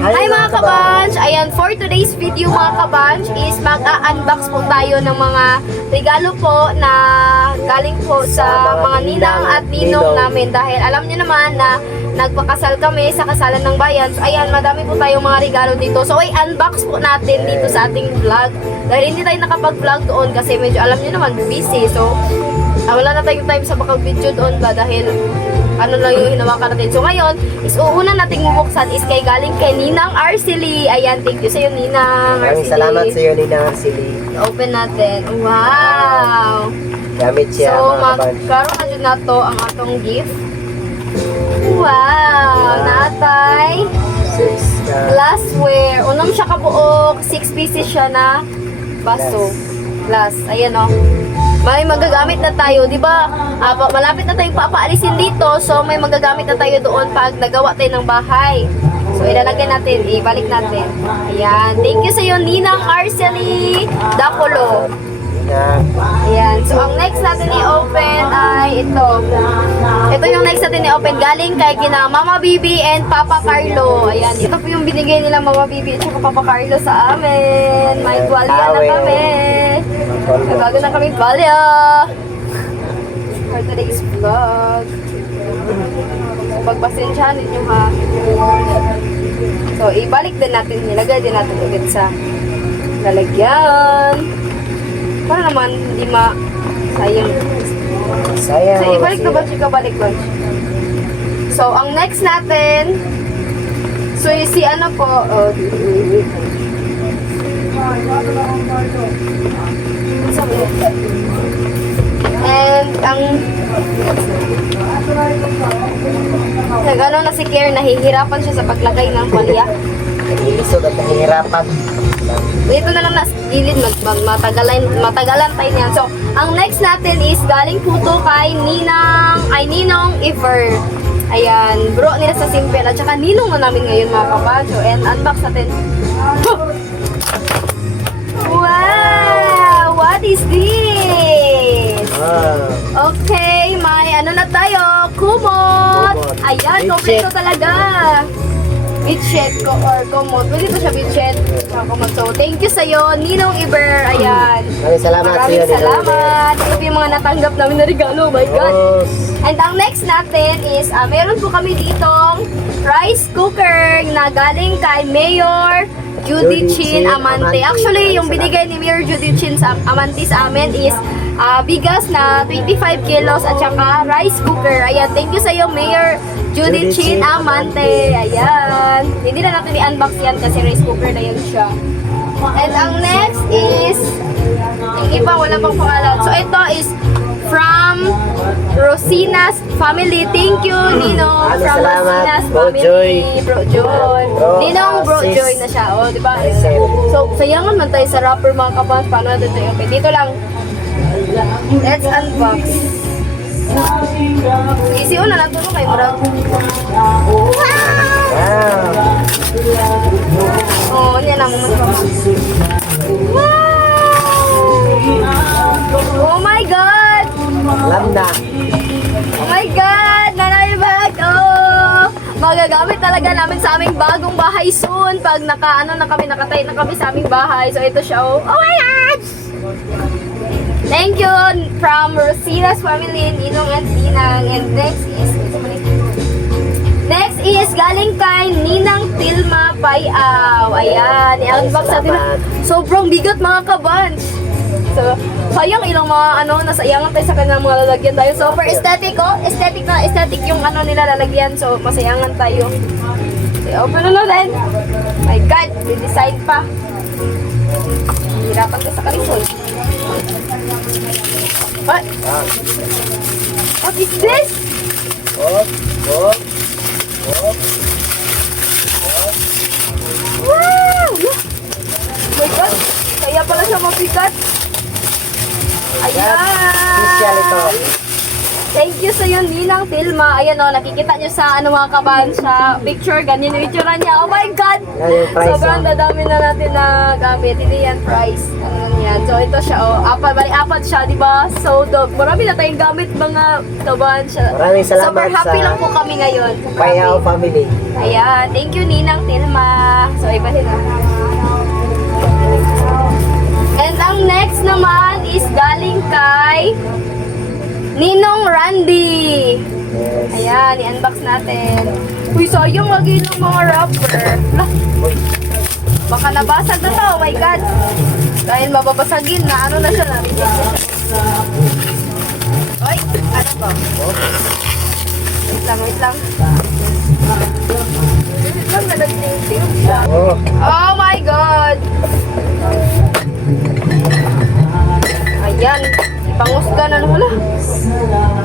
Hi mga kabanch! Ayan, for today's video mga kabanch is mag-unbox po tayo ng mga regalo po na galing po sa mga ninang at ninong namin. Dahil alam niyo naman na nagpakasal kami sa kasalan ng bayan. So ayan, madami po tayong mga regalo dito. So i-unbox po natin dito sa ating vlog. Dahil hindi tayo nakapag-vlog doon kasi medyo alam niyo naman, busy. So wala na tayong time sa makag-video doon ba dahil ano lang yung hinawakan natin. So ngayon, is uuna nating bubuksan is kay galing kay Ninang Arcely. Ayan, thank you sa iyo Ninang Maraming Arcely. salamat sa iyo, Ninang Arcely. Open natin. Wow! Gamit siya, So, mga kabanch. magkaroon na dyan na to ang atong gift. Wow! Natay. 6 Glassware. Unang siya kabuok. 6 pieces siya na baso. Glass. Ayan o. May magagamit na tayo, di ba? Malapit na tayong papaalisin dito, so may magagamit na tayo doon pag nagawa tayo ng bahay. So ilalagay natin, ibalik natin. Ayan, thank you sa iyo Ninang Arcely Dakulo. Ayan, so ang next natin i-open ay ito. Ito yung next natin i-open, galing kay kina Mama Bibi and Papa Carlo. Ayan, ito po yung binigay nila Mama Bibi at saka Papa Carlo sa amin. May tuwalya na kami. May bago na kami tuwalya for today's vlog. So pagpasensyahan ninyo ha. So ibalik din natin, nilagay din natin ulit sa lalagyan. Para naman hindi sayang. Sayang. So, ibalik na ba siya? Balik ba siya? So, ang next natin, so you see ano po, and ang nag-ano na si Claire, nahihirapan siya sa paglagay ng palya. Ilisod at nahihirapan. Dito na lang na gilid, matagalan tayo niyan. So, ang next natin is galing po to kay Ninong Iver. Ayan, bro nila sa Simple. At saka ninong na namin ngayon mga kabacho. And unbox natin. Wow! What is this? Okay, may ano na tayo? Kumot! Ayan, kompleto talaga. Bedsheet ko or komot. Pwede ito siya bedsheet. Komot. So, thank you sa'yo, Ninong Iber. Ayan. Maraming salamat sa iyo, Maraming salamat. Ito po yung mga natanggap namin na regalo. Oh my God. And ang next natin is, meron po kami ditong rice cooker na galing kay Mayor Judy Chin Amante. Actually, yung binigay ni Mayor Judy Chin Amante sa amin is bigas na 25 kilos at saka rice cooker. Ayan, thank you sa iyo, Mayor Judy Chin Amante. Ayan. Hindi na natin i-unbox yan kasi rice cooker na yan siya. And ang next is, yung iba wala pang pangalan. So ito is from Rosina's family. Thank you, Nino. From Rosina's family. Bro Joy. Ninong Bro Joy na siya. O, di ba? So, sayangan man tayo sa wrapper mga kapans. Paano natin ito? Okay, dito lang. Let's unbox. Easy na lang ito kay Murag. Oh, yan lang. Oh my God! Lambda. Oh my God! Nanay bag! Oh! Magagamit talaga namin sa aming bagong bahay soon. Pag nakatay na kami sa aming bahay. So ito siya. Oh my God! Thank you from Rosina's family, Ninong and Ninang. And next is galing kay Ninang Tilma Payaw. Ayan, i-unbox natin. Sobrang bigat mga kabans. So, sayang ilang mga nasayangan tayo sa kanilang mga lalagyan tayo. So, for aesthetic, aesthetic yung nila lalagyan. So, masayangan tayo. So, open na natin. My God, may design pa. Hirapan ka sa kalisol. What? What is this? Wow! My God! Kaya pala siya mabigat. Ayan! Special ito. Thank you sa iyo, Ninang Tilma. Ayan o, nakikita nyo sa mga kabahan sa picture. Ganyan yung itsura niya. Oh my God! Sobrang dadami na natin na gamit. Hindi yan price. Ano yan. So ito siya o. Apat siya, di ba? So marami na tayong gamit mga kabahan siya. Maraming salamat Super happy sa lang po kami ngayon. Payaw family. Ayan. Thank you, Ninang Tilma. Ninong Randy. Yes. Ayan, i-unbox natin. Uy, sayang lagi ng mga wrapper. Lah, Uy. baka nabasag na to, oh my God. Dahil mababasagin na, ano na siya na. Uy, ano ba? Wait lang, wait lang. Wait lang, nagting-ting siya. Oh. Oh my God! Ayan, ipangusga na wala.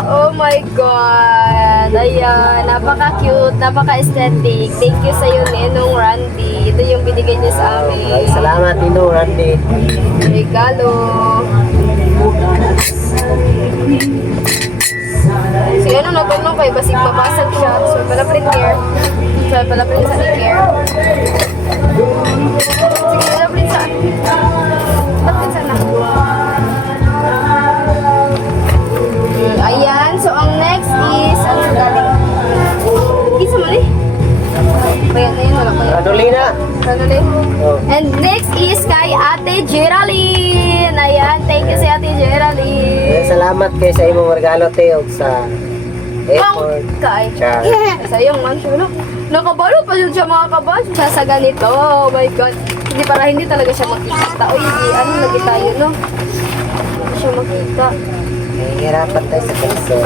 Oh my God! Ayan, napaka-cute, napaka-aesthetic. Thank you sa'yo, Nenong Randy. Ito yung binigay niya sa amin. Ay, salamat, Tino, Randy. Regalo. So, ano natulong kay basig mabasag siya. So, pala print care. So, pala print sa care. Sige, pala print sa ba't print sa na? Ayan. So, ang next is ano galing? Isa mo eh. Bayan na yun. Wala pa yun. Radolina. Ranulin. Oh. And next is kay Ate Geraldine. Ayan, thank you sa Ate Geraldine. Salamat kayo sa imong regalo, Teo, sa effort. Kay. Char. Sayang man siya, no? Nakabalo pa yun siya mga kabash. Siya sa ganito, oh my God. Hindi talaga siya makikita. O hindi, ano lagi tayo, no? Hindi siya makita. Nahihirapan tayo sa peso.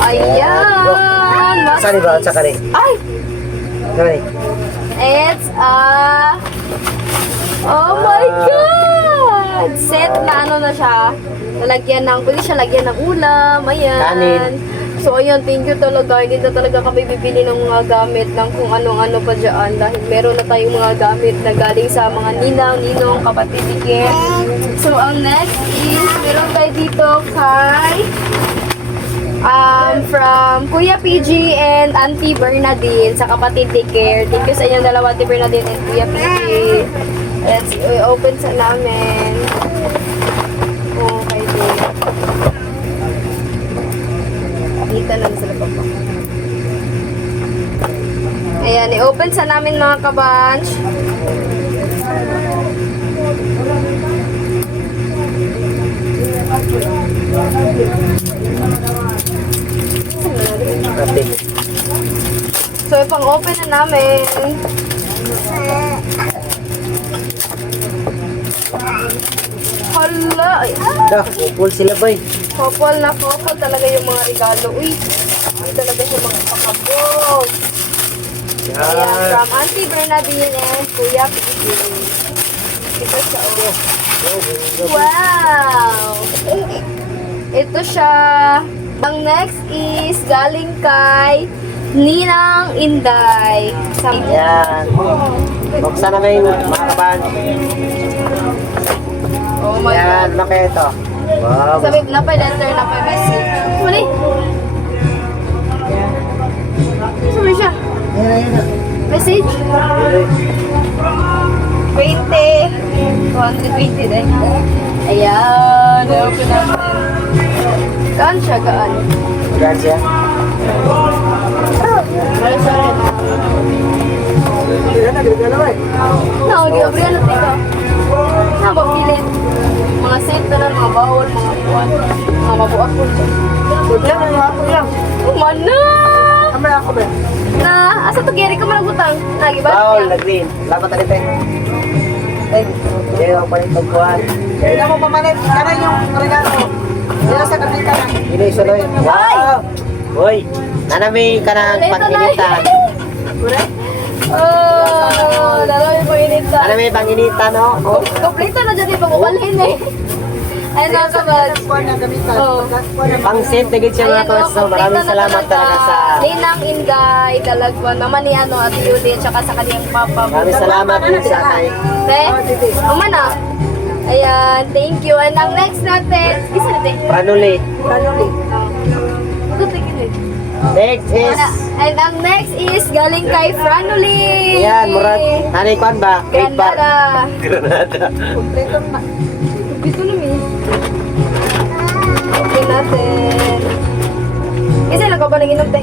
Ayan! Saan ba? Sa kare? Ay! Kare. It's oh my God! Set na ano na siya. Lalagyan ng, pwede siya lagyan ng ulam. Ayan. Kanin. So ayan, thank you talaga. Hindi na talaga kami bibili ng mga gamit ng kung ano-ano pa dyan. Dahil meron na tayong mga gamit na galing sa mga ninang, ninong, kapatid, dikit. So ang next is, meron tayo dito kay from Kuya PG and Auntie Bernadine sa kapatid daycare. Thank you sa inyong dalawa, Auntie Bernadine and Kuya PG. Let's open sa namin. Okay, din. Dito lang sila pa. Ayan, i-open sa namin mga kabanch. Ate. So, ipang-open na namin. Hala! Ay, Dah, upul sila ba eh? couple na couple talaga yung mga regalo. Uy, ay talaga siya mga pakabog. Ayan, from Auntie Bernadine and Kuya Pigi. Ito siya, oh. Wow! Ito siya. Ang next is galing kay Ninang Inday. Yan. Buksan na may mga kaban. Oh my Yan, God. laki ito. Wow. Sabi na pa letter na pa message. Muli. Sabi siya. Message. 20. 220 din. Ayan. Open natin. Gaan siya, gaan. Gan siya. Wala siya rin. Giabriano ito. Pilit. Mga set na mga bawal, mga buwan. Mga mabuak po siya. Mana? Na, asa to Gary ka managutang? Lagi ba? Baul, nag-green. Lapat na dito. Ay, hindi ako pa nito buwan. Hindi mo pamalit. Kanan yung regalo. Dila sa kapitan. Hindi isuloy. Wow! Uy, nanami ka ng pang-initan. Oh, dalawa yung panginitan. Nanami pang-initan, no? Oh. Kompleto na dyan yung pagkubalhin eh. Ayun mga kabad. Kuha na gamitan. Oh. Pang-sent, tigit siya mga Ayan, to. So, maraming salamat talaga sa... Ninang Inday, Dalagwa, naman ni ano, Ate Yuli, tsaka sa kaniyang papa. Maraming salamat din sa kay... Te, umana. Ayan, thank you. And ang next natin, isa na te. Pranuli. Ranuli. Good, thank you. Next is... And ang next is galing kay Franuli. Yan, Murad. Nanay Kwan ba? Cake bar. Granada. Granada. Kompleto na. Ito naman. Okay natin. Isa lang ka ba nang inom, te?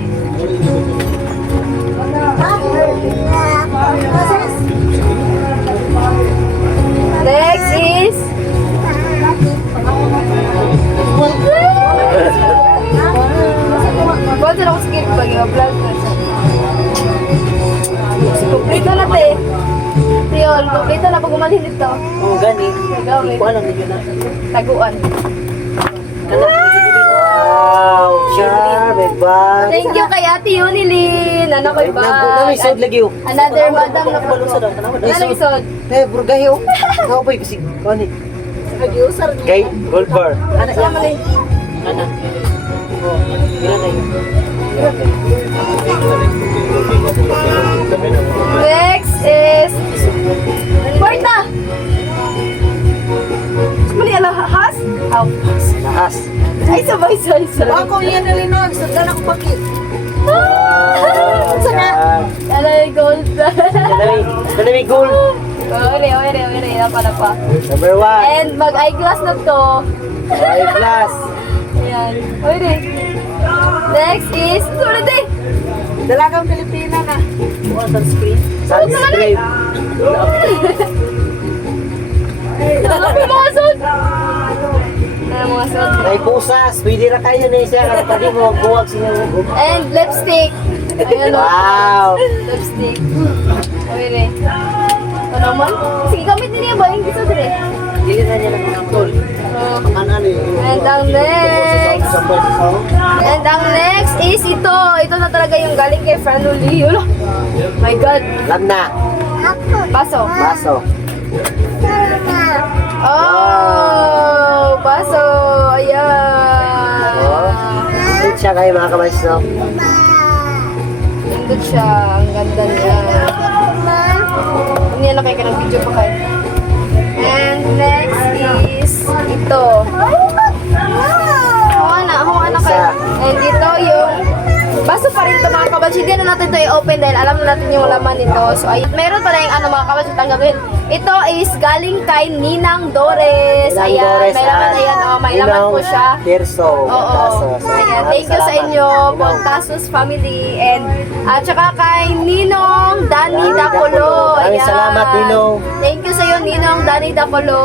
Next is... te. Yun, kompleto na pag umalhin dito. Oh, gani. Gamit. Ko alam niyo na. Taguan. Wow, sure, may bag. Thank you kay Ate Yunilin. Ano ko'y ba? Namisod lagi oh. Another madam na Balusa daw. Ano isod? Eh, burgahe oh. Ako ba kasi kani? Nag-user. Kay Gold Bar. Sama na Ana. Oh, gila na yun. Next is Porta. Mali ala has? Aw. Nahas. Ay sabay. Ako yan na linog. Sundan ako pakit. Sana. Ano yung gold? Dalawi gold. Ore. Napala pa. Number 1. And mag-eyeglass na to. Ay, plus. Ayan. Ore. Next is sulit eh. Dalagang Pilipina na. Sunscreen. Sunscreen. May mga suit. May mga suit. Ay, pusas. Pwede na kayo na siya. Kalau tadi mo, buwag siya. And lipstick. Ayan o. Wow. Lipstick. Ore. Ano naman? Sige, gamit niya ba? Yung gusto dire. Dili na niya ng mga tol. And ang next is ito. Ito na talaga yung galing kay Franuli. Oh my God. Alam na. Baso. Baso. Oh, baso. Ayan. Oh. Sweet siya kayo mga kamasno. Nandun siya. Ang ganda niya. Hindi na kayo ka ng video pa kayo. And next is ito. Hawa na kayo. And ito yung baso pa rin ito mga kabatch. Hindi na natin ito i-open dahil alam na natin yung laman nito. So ay meron pa na yung mga kabatch tanggapin. Ito is galing kay Ninang Dores. Ayan, may laman na yan. Oh, may laman po siya. Tirso. Oo. Ayan, thank you sa inyo, Pontasus family. And at saka kay Ninong Dani Dapolo. Maraming salamat, Ninong. Thank you sa iyo, Ninong Dani Dapolo.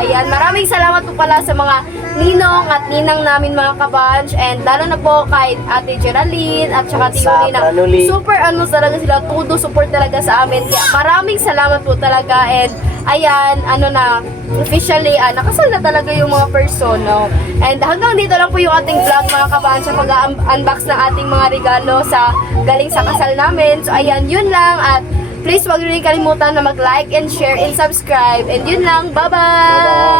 Ayan, maraming salamat po pala sa mga ninong at ninang namin mga kabanch. And lalo na po kay Ate Geraldine at saka Ate Yuli na Pranuli. super talaga sila, todo support talaga sa amin. Kaya maraming salamat po talaga. And ayan, officially, nakasal na talaga yung mga person, no? And hanggang dito lang po yung ating vlog mga kabanch sa pag-unbox ng ating mga regalo sa galing sa kasal namin. So ayan, yun lang. At please wag niyo rin kalimutan na mag-like and share and subscribe. And yun lang, bye-bye!